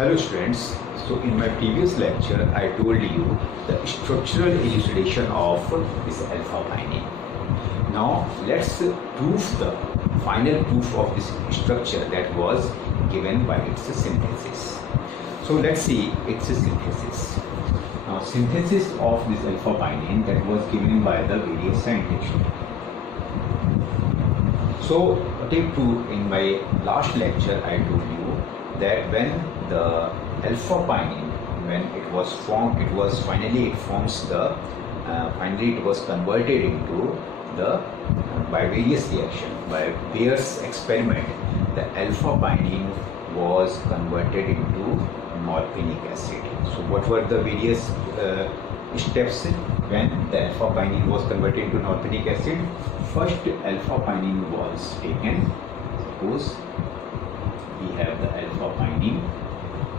Hello students, so in my previous lecture I told you the structural elucidation of this α-Pinene. Now let's prove the final proof of this structure that was given by its synthesis. So let's see its synthesis. Now synthesis of this α-Pinene that was given by the various scientists. So take two, in my last lecture I told you that when the α-Pinene, when it was formed, it was finally it was converted into the by various reaction, by Bayer's experiment, the α-Pinene was converted into norpinic acid. So what were the various steps when the α-Pinene was converted into norpinic acid? First, α-Pinene was taken. Suppose we have the α-Pinene,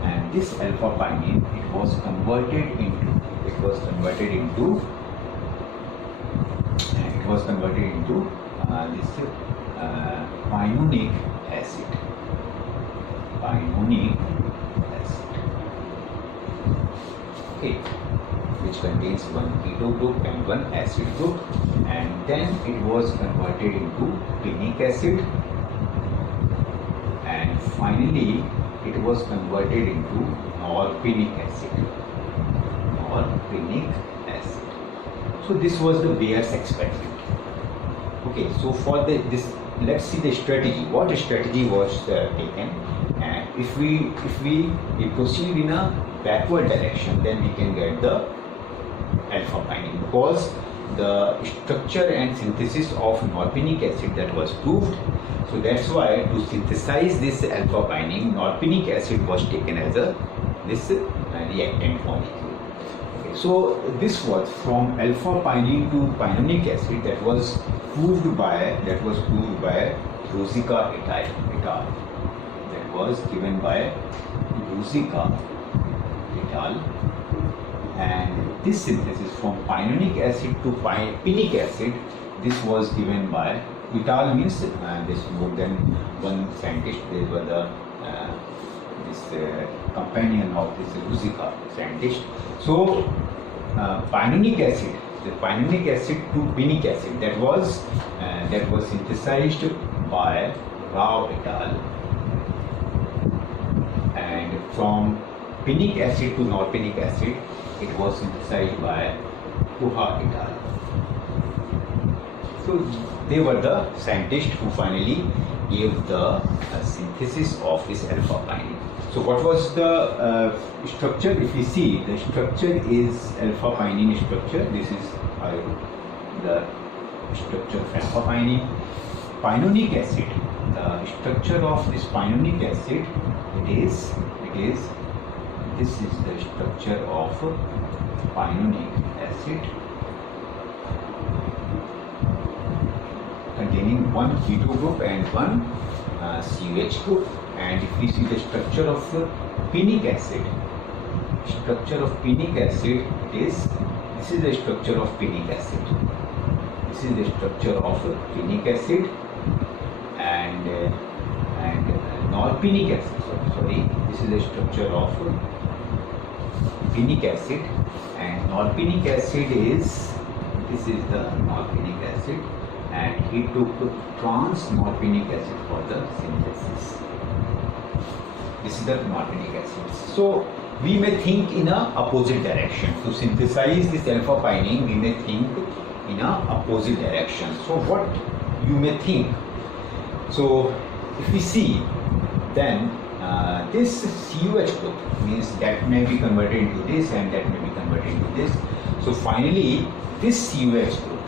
and this α-Pinene was converted into this pinonic acid. Okay, which contains one keto group and one acid group, and then it was converted into pinic acid, and finally it was converted into norpinic acid. So this was the Bayer's experiment. Okay, so for this, let's see the strategy. What strategy was taken? And if we proceed in a backward direction, then we can get the α-Pinene, because the structure and synthesis of norpinic acid that was proved. So that's why to synthesize this α-Pinene, norpinic acid was taken as this reactant molecule. Okay, so this was from α-Pinene to pinonic acid that was proved by Ruzicka et al. That was given by Ruzicka et al. And this synthesis from pinonic acid to pinic acid, this was given by et al. Means this more than one scientist. They were the companion of this Ruzicka scientist. So pinonic acid, the pinonic acid to pinic acid, that was synthesized by Rao et al. And from pinic acid to norpinic acid, it was synthesized by Kuha et al. So they were the scientists who finally gave the synthesis of this α-Pinene. So what was the structure? If you see, the structure is α-Pinene structure. This is the structure of α-Pinene. Pinonic acid, the structure of this pinonic acid, this is the structure of pinonic acid, containing one keto group and one COH group. And if we see the structure of pinic acid, this is the structure of pinic acid. This is the structure of pinic acid and norpinic acid. Sorry, this is the structure of pinic acid, and norpinic acid this is the norpinic acid, and he took trans-norpinic acid for the synthesis. This is the norpinic acid. So we may think in a opposite direction. To synthesize this α-Pinene, we may think in a opposite direction. So what you may think? So if we see, then this COH group means that may be converted into this and that may be converted into this. So finally this COH group,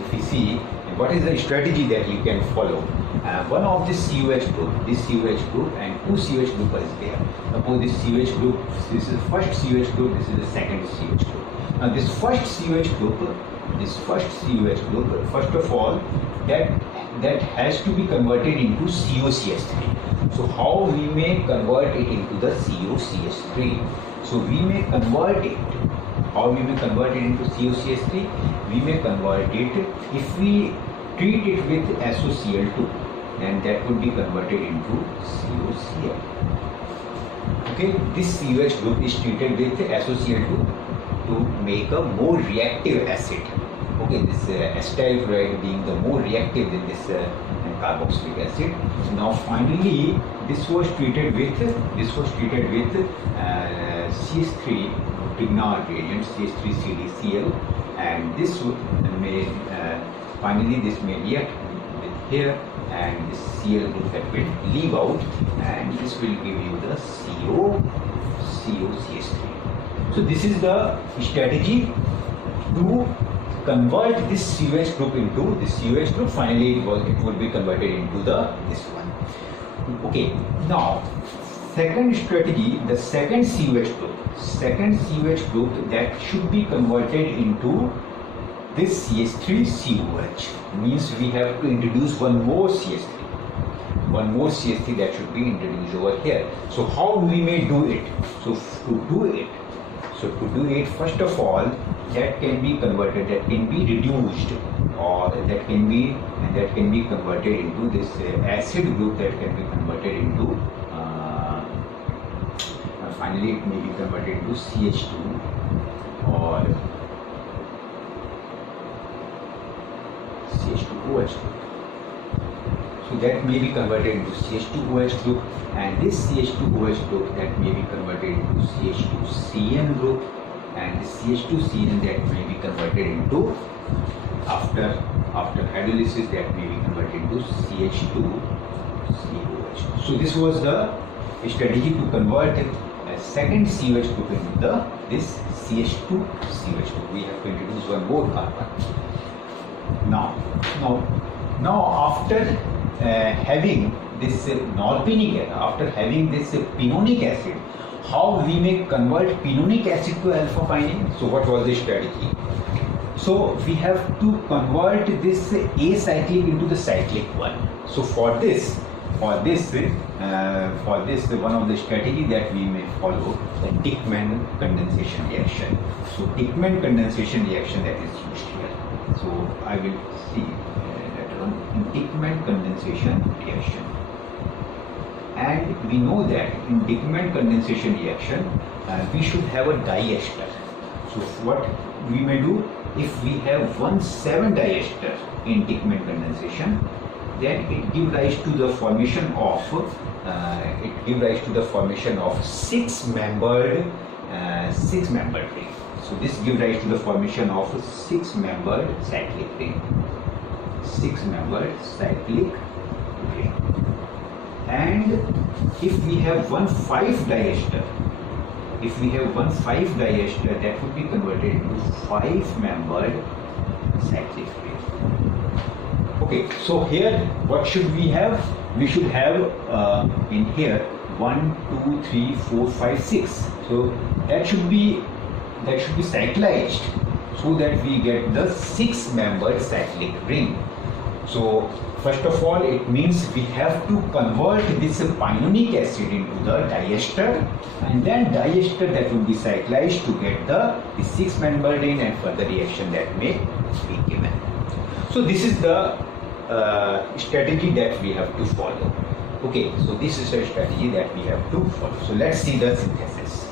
if we see, what is the strategy that you can follow? One of this COH group and two COH group is there. Suppose this COH group, this is the first COH group, this is the second COH group. Now this first COH group, first of all, that has to be converted into COCH3. So how we may convert it into the COCH3? So we may convert it. How we may convert it into COCH3? We may convert it if we treat it with SOCl2, then that would be converted into COCl. Okay, this COH group is treated with SOCl2 to make a more reactive acid. Okay, this acetyl chloride being the more reactive than this carboxylic acid. Now finally, this was treated with CH3 Dieckmann reagent, CH3CdCl, and this may finally this may react with here, and this Cl group that will leave out, and this will give you the COCH3. So this is the strategy to convert this COH group into this COH group. Finally, it will be converted into this one. Okay. Now, second strategy, the second COH group that should be converted into this CH3COH, means we have to introduce one more CH3 that should be introduced over here. So how we may do it? So to do it, first of all, that can be converted, that can be reduced, or that can be converted into this acid group, that can be converted into finally it may be converted into CH2 or CH2OH group. So that may be converted into CH2OH group, and this CH2OH group that may be converted into CH2CN group, and this CH2CN that may be converted into after hydrolysis that may be converted into CH2COH. So this was the strategy to convert a second COH group into this CH2COH group. We have to introduce one more carbon. Now after having this pinonic acid, how we may convert pinonic acid to α-Pinene? So what was the strategy? So we have to convert this acyclic into the cyclic one. So for this one of the strategy that we may follow, the Dieckmann condensation reaction. So Dieckmann condensation reaction that is used here. So I will see later on in Dieckmann condensation reaction. And we know that in Dieckmann condensation reaction, we should have a diester. So what we may do, if we have 1,7 diester in Dieckmann condensation, then it gives rise to the formation of six-membered ring. So this gives rise to the formation of six-membered cyclic ring. And if we have 1,5 diester, that would be converted into 5-membered cyclic ring. Okay, so here what should we have? We should have in here 1, 2, 3, 4, 5, 6. So that should be cyclized so that we get the 6-membered cyclic ring. So first of all, it means we have to convert this pinonic acid into the diester, and then diester that will be cyclized to get the 6-membered ring, and further reaction that may be given. So this is the strategy that we have to follow. Okay, so this is a strategy that we have to follow. So let's see the synthesis.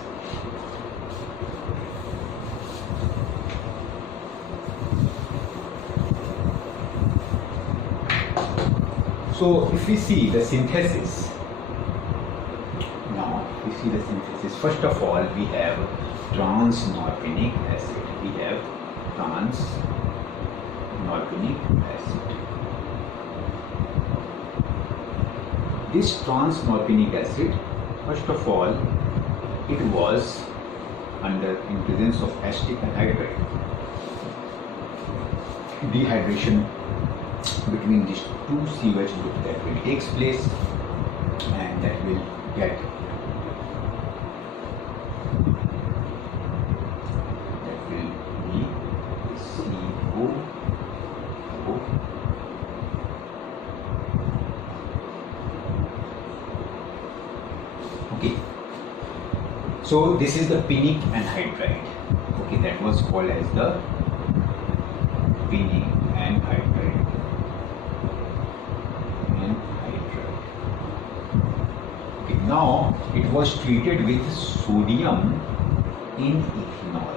So if we see the synthesis, first of all we have trans-norpinic acid. This trans-norpinic acid, first of all, it was under in presence of acetic anhydride. Dehydration between these two COH groups that will take place, and that will get be CO. Okay, so this is the pinic anhydride. Okay, that was called as the pinic anhydride. Okay, now it was treated with sodium in ethanol.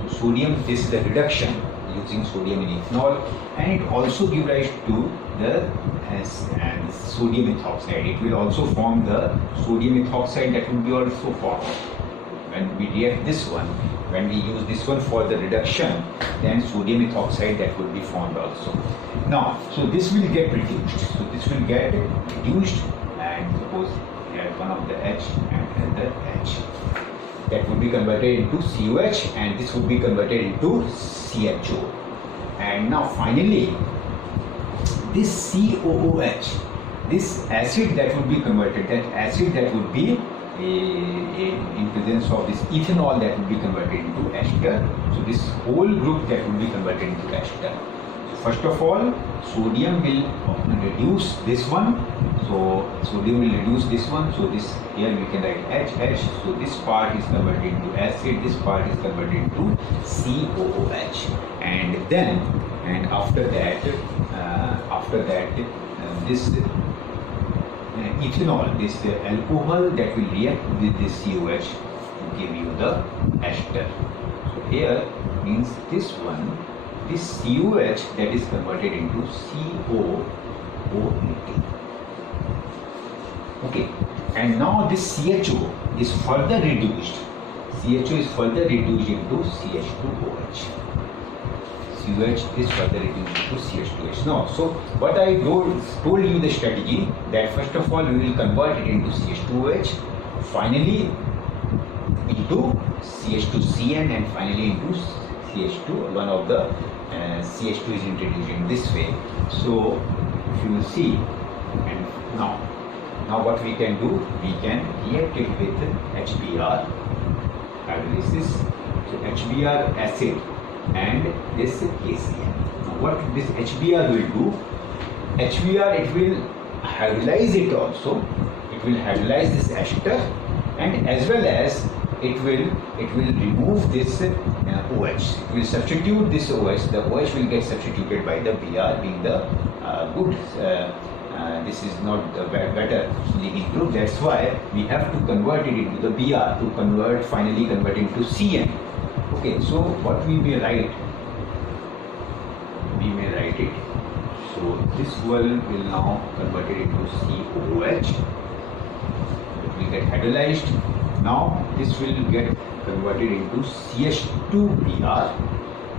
So sodium, this is the reduction using sodium in ethanol, and it also gives rise to the sodium ethoxide. It will also form the sodium ethoxide that will be also formed. When we react this one, when we use this one for the reduction, then sodium ethoxide that will be formed also. Now, so this will get reduced. So this will get reduced, and suppose we have one of the H and another H. That would be converted into COH, and this would be converted into CHO. And now finally, this COOH, this acid that would be converted, that acid that would be in presence of this ethanol that would be converted into ester. So this whole group that would be converted into ester. So first of all, sodium will reduce this one. So sodium will reduce this one. So this here we can write HH. So this part is converted into acid. This part is converted into COOH. And then, and after that, this ethanol, this alcohol that will react with this COH to give you the ester. So here means this one, this COH that is converted into COOH. Okay, and now this CHO is further reduced. CHO is further reduced into CH2OH. COH is further reduced to CH2H. Now, so what I told you the strategy, that first of all we will convert it into CH2OH, finally into CH2CN, and finally into CH2. One of the CH2 is introduced in this way. So if you will see, and now what we can do, we can react it with HBr hydrolysis. So HBr acid and this KCl. Now what this HBr will do, HBr, it will hydrolyze it also. It will hydrolyze this ester, and as well as it will remove this OH. It will substitute this OH. The OH will get substituted by the Br, being the good. This is not the better leading group. That's why we have to convert it into the Br to finally convert into CN. Okay, so what we may write? We may write it. So this will now convert it into COOH. It will get hydrolyzed. Now this will get converted into CH2Br,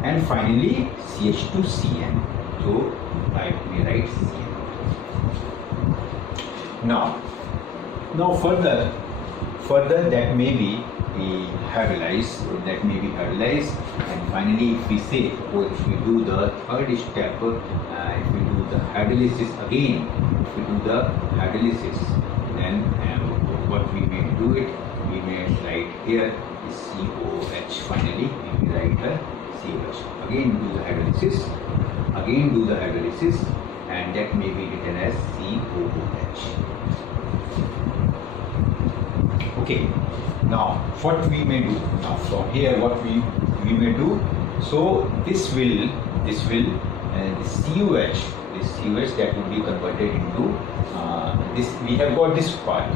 and finally CH2CN. So I may write CN. Now further that may be hydrolyzed, and finally if we say, if we do the third step, if we do the hydrolysis again, then what we may do it, we may write here is COH. Finally we write the COH. Again do the hydrolysis, and that may be written as COOH. Okay, now what we may do, now from here what we may do, so this COH that will be converted into this. We have got this part,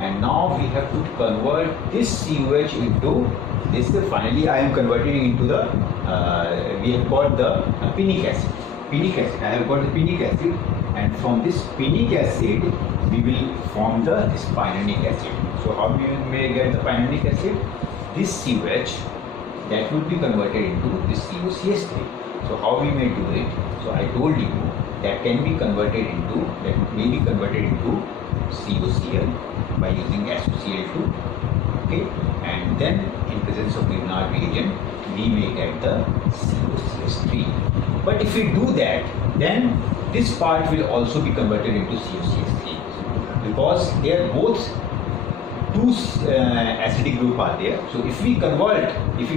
and now we have to convert this COH into this. Finally I am converting into the we have got the pinic acid. I have got the pinic acid, and from this pinic acid we will form the pinenic acid. So how we may get the pinenic acid? This COH that will be converted into this COCH3. So how we may do it? So I told you that may be converted into COCl by using SOCl2. Okay, and then in presence of Grignard reagent we may get the COCH3. But if we do that, then this part will also be converted into COCH3, because here both two acidic group are there. So if we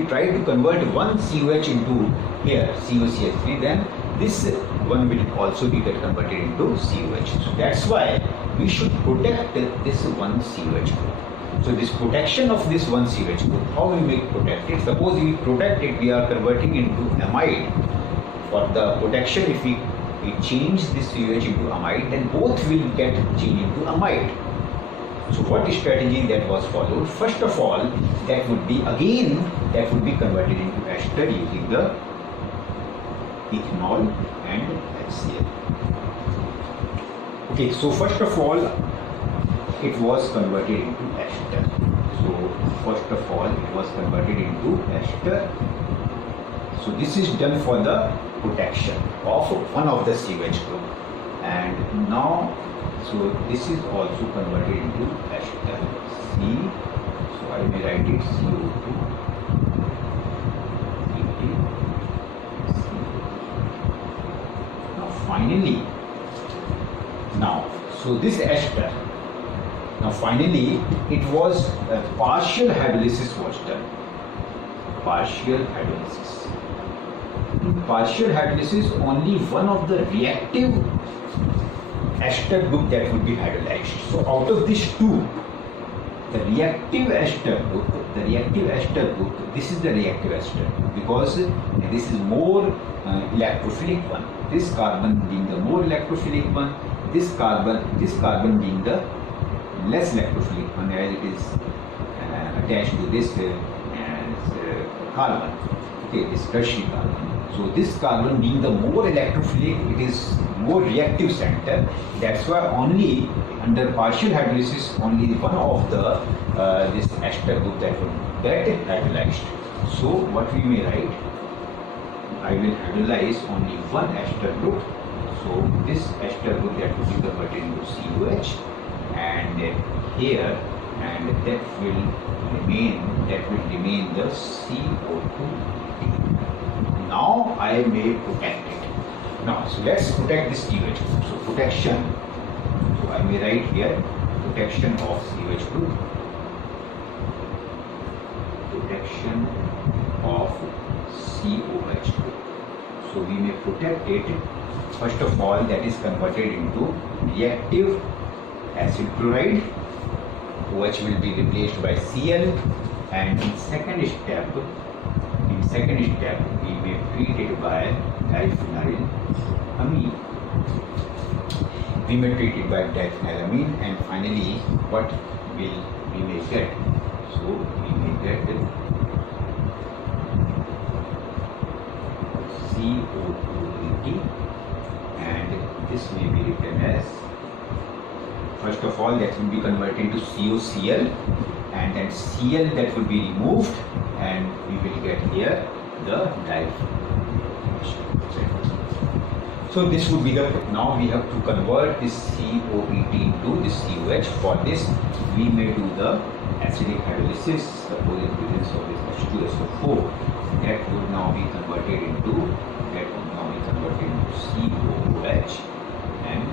try to convert one COH into here COCH3, then this one will also be converted into COH. So that's why we should protect this one COH group. So this protection of this one COH group, how we may protect it? Suppose we protect it, we are converting into amide. For the protection, if we change this COH into amide, then both will get changed into amide. So what strategy that was followed? First of all, that would be converted into ester using the ethanol and HCl. Okay, so first of all, it was converted into ester. So this is done for the protection of one of the COH group, and now so this is also converted into ester C. So I may write it CO2 now finally so this ester, now finally it was partial hydrolysis was done. Partial hydrolysis, only one of the reactive ester group that would be hydrolyzed. So out of these two, the reactive ester group, this is the reactive ester because this is more electrophilic one. This carbon being the more electrophilic one, this carbon being the less electrophilic one, as it is attached to this carbon. Okay, this tertiary carbon. So this carbon being the more electrophilic, it is more reactive center. That's why only under partial hydrolysis, only one of the this ester group that would get hydrolyzed. So what we may write, I will hydrolyze only one ester group. So this ester group that will be converted into COH, and here, and that will remain the CO2. Now I may protect it. Now, so let's protect this COH group. So protection. So I may write here protection of COH group. Protection of COH group. So we may protect it. First of all, that is converted into reactive acid chloride. OH will be replaced by Cl, and in second step we may treat it by diphenylamine. And finally what will we may get? So we may get CO2, and this may be written as, first of all, that will be converted into COCl, and then Cl that will be removed, and we will get here the diphenylamine. So this would be the, now we have to convert this COPT into this COH. For this we may do the acidic hydrolysis, suppose in presence of this H2SO4, that would now be converted into COOH, and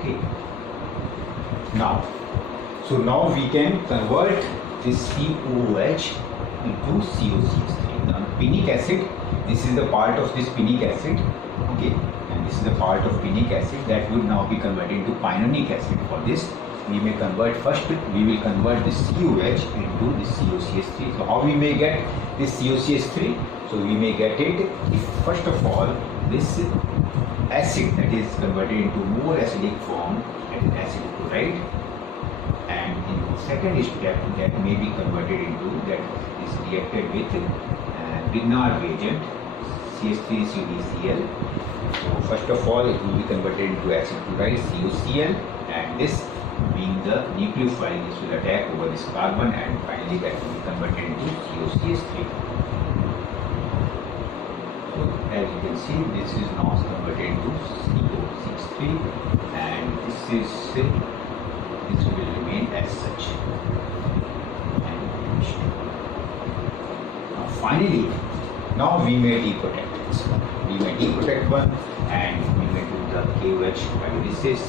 okay. Now we can convert this COOH into COCH3. Now pinic acid, this is the part of this pinic acid, okay, and this is the part of pinic acid that would now be converted into pinonic acid. For this we may convert, first we will convert this COH into this COCH3. So how we may get this COCH3? So we may get it if first of all this acid that is converted into more acidic form, that is acid chloride, and in second step that may be converted into, that is reacted with Dieckmann reagent CH3CdCl. So first of all it will be converted into acid chloride COCl, and this being the nucleophile, this will attack over this carbon, and finally that will be converted into COCH3. So as you can see, this is now converted into COCH3, and this will remain as such. And now finally, now we may deprotect this one. We may deprotect one, and we may do the KOH hydrolysis.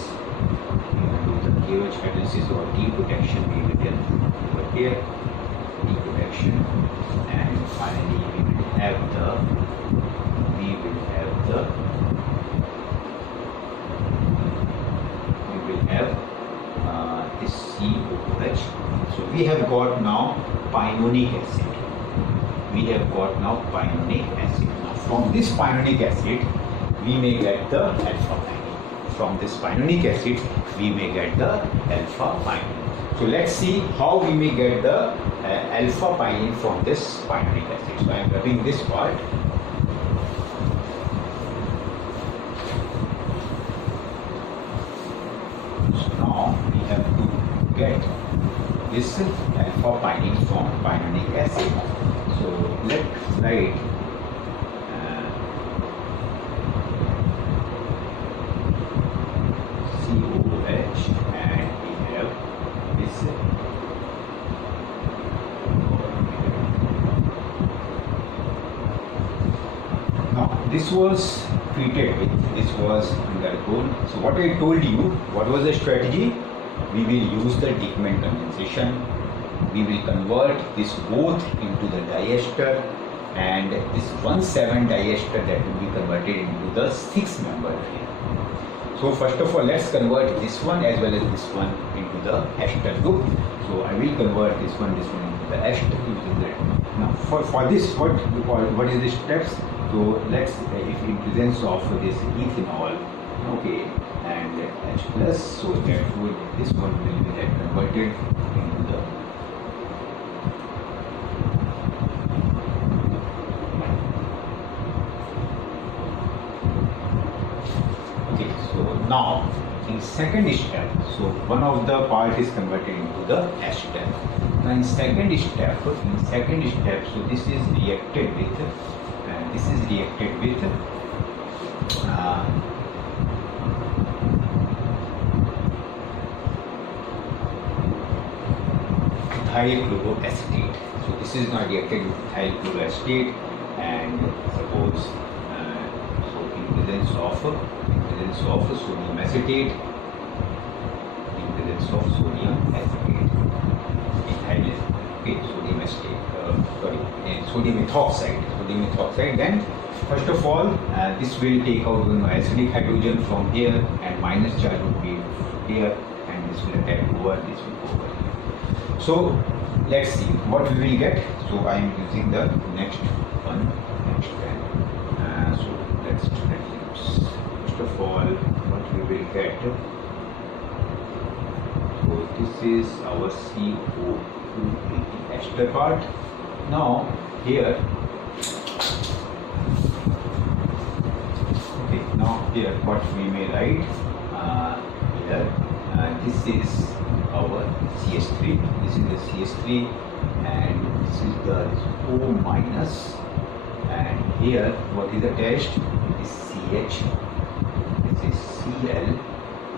KOH hydrolysis or deprotection we will get over here, deprotection, and finally we will have this COH. So we have got now pinonic acid. we have got now pinenic acid. Now from this pinenic acid, we may get the alpha-pinene. From this pinenic acid, we may get the alpha-pinene. So let's see how we may get the alpha-pinene from this pinenic acid. So I am rubbing this part. So now we have to get this alpha-pinene from pinenic acid. So let's write COH, and we have this now this was treated with, this was undergone. So what I told you, what was the strategy? We will use the Dieckmann condensation. We will convert this both into the diester, and this 1,7 diester that will be converted into the 6-member ring. So first of all, let's convert this one as well as this one into the ester group. So I will convert this one into the ester using that. Now for this, what is the steps? So let's, if in presence of this ethanol, okay, and H plus, so therefore this one will be then converted into the now in second step, so one of the part is converted into the ester. Now in second step, so this is reacted with ethyl chloroacetate. So this is not reacted with ethyl chloroacetate, and suppose so in presence of sodium acetate, ethyl, okay, sodium acetate, sodium ethoxide. Then first of all, this will take out acidic hydrogen from here, and minus charge will be here, and this will attack over, this will go over. So let's see what we will get. So I am using the next one. So let's use. First of all, what we will get. So this is our CO2 ester part. Now here, okay. Now here, what we may write here. This is our CS3. This is the CS3, and this is the O minus. And here, what is attached? It is CH. This is Cl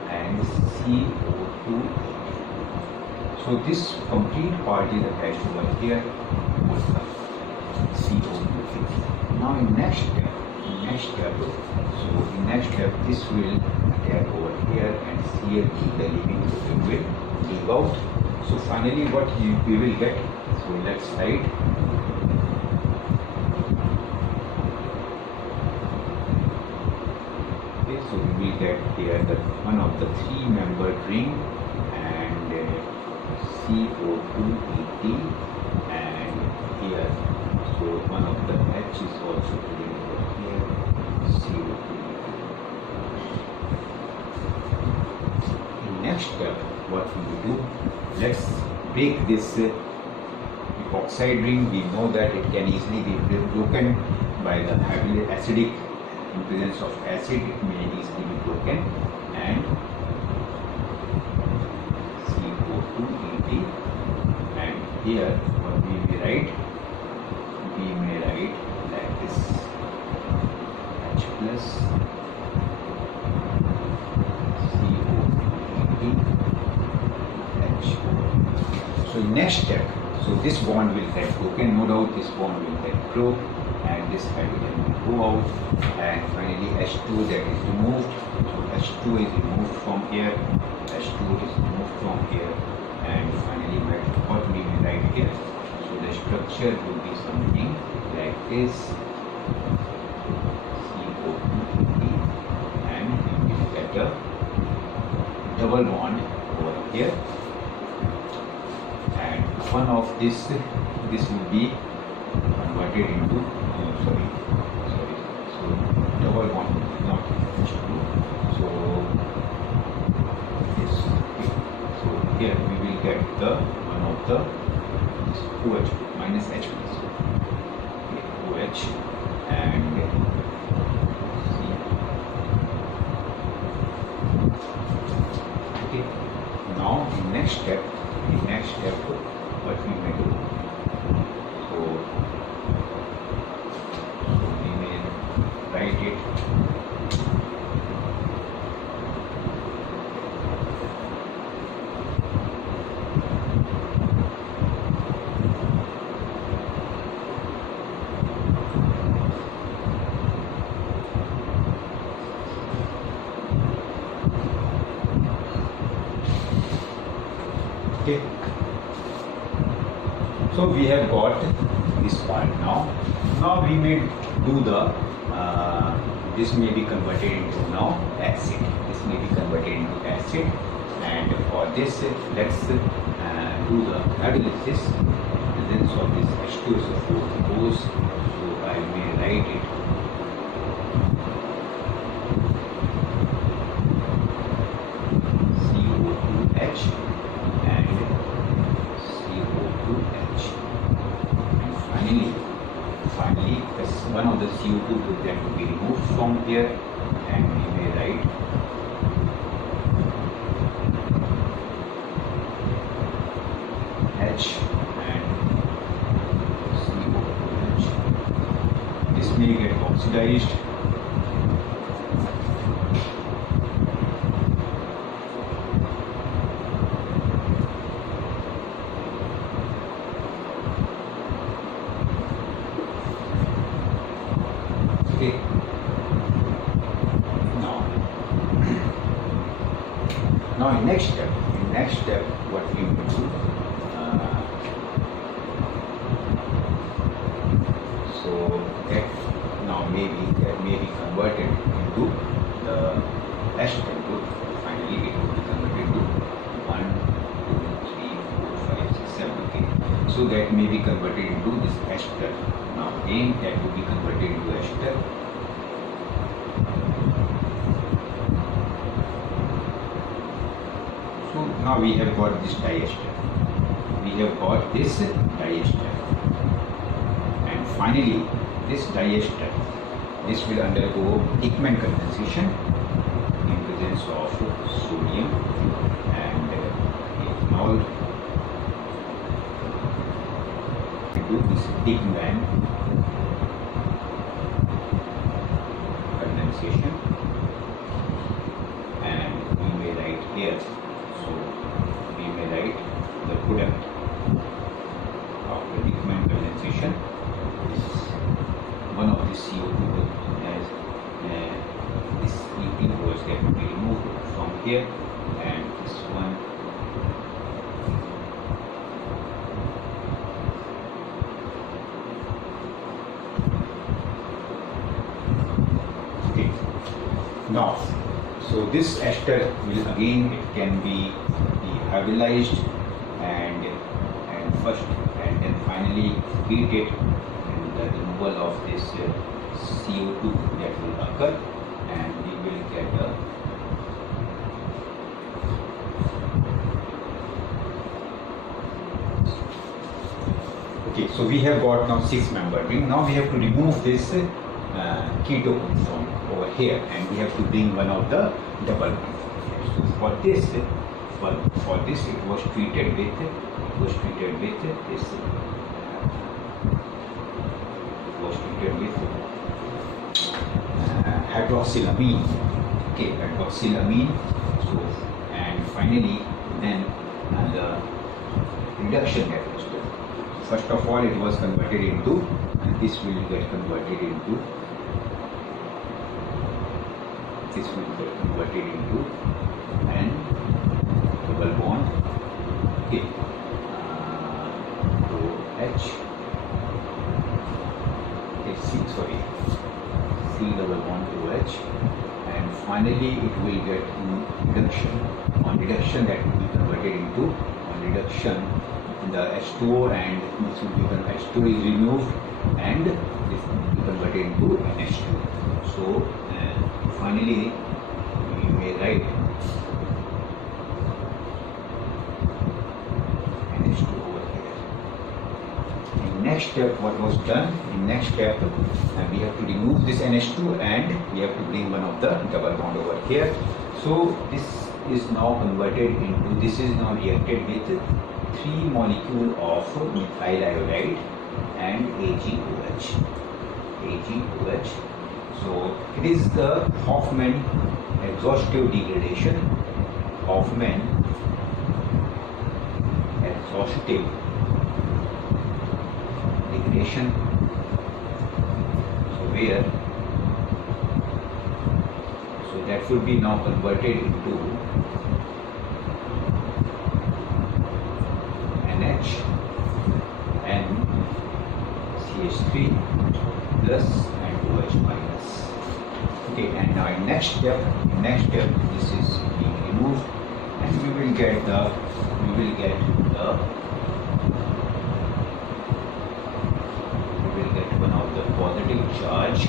and CO2. So this complete part is attached over here with the CO2. Now in next step, this will attack over here, and Cl, the leaving will leave out. So finally what we will get, so let's write okay. So we will get here the one of the 3-membered ring, and CO2 and here, so one of the H is also putting over here, CO2. In next step, what we will do, let's break this epoxide ring. We know that it can easily be broken by the heavily acidic, in presence of acid, it may easily be broken, and CO2 and here what we may write like this, H plus CO2 H. So next step, so this bond will get broken, no doubt this bond will get broke, and this hydrogen will go out, and finally H2 that is removed. So H2 is removed from here, and finally what we will write here. So the structure will be something like this, CO2 and we will get a double bond over here, and one of this will be converted converted into sorry, so double bond, not H2. So this, okay. So here we will get the one of the OH minus H plus, okay, OH and okay. Now in next step what we may do, so we may write it okay. So we have got this part now. Now we may do the this may be converted into now acid. This may be converted into acid, and for this let's do the hydrolysis. Presence of this H2SO4 goes. So I may write it CO2H and CO2H, and finally this one of the CO2 will then be removed from here, and we may write H and CO2H. This may get oxidized. Okay. Now in next step, what we will do, so that now that may be converted into the ester group. Finally, it will be converted to 1, 2, 3, 4, 5, 6, 7. Okay. So that may be converted into this ester. Now again that will be converted into ester. So now we have got this diester. And finally this diester, this will undergo Dieckmann condensation in presence of sodium and ethanol. We do this Dieckmann condensation, and we may write here. So we may write the product of the Dieckmann condensation. This one of the CO2 as this EP was that will be removed from here, and this one okay. Now so this ester will again, it can be hydrolyzed and then finally heated, and the removal of this CO2 that will occur, and we will get a okay. So we have got now 6-membered ring. Now we have to remove this ketone from over here, and we have to bring one of the double bond. So for this it was treated with this hydroxylamine. Okay, hydroxylamine. So and finally then the reduction that was done. First of all, it was converted into, and this will get converted into. This will get converted into and double bond. Okay. OH. Okay, C double bond OH, and finally it will get reduction. On reduction, that will be converted into, on reduction the H2O, and this will become H2 is removed, and this will be converted into NH2. So finally we may write NH2 over here. In next step, what was done? In next step, we have to remove this NH2 and we have to bring one of the double bond over here. So this is now converted into, this is now reacted with 3 molecule of methyl iodide and AgOH. AgOH. So it is the Hofmann exhaustive degradation. Hofmann exhaustive degradation. So where? So that will be now converted into NH and CH3 plus and OH minus. Okay, and now in next step, this is being removed, and we will get one of the positive charge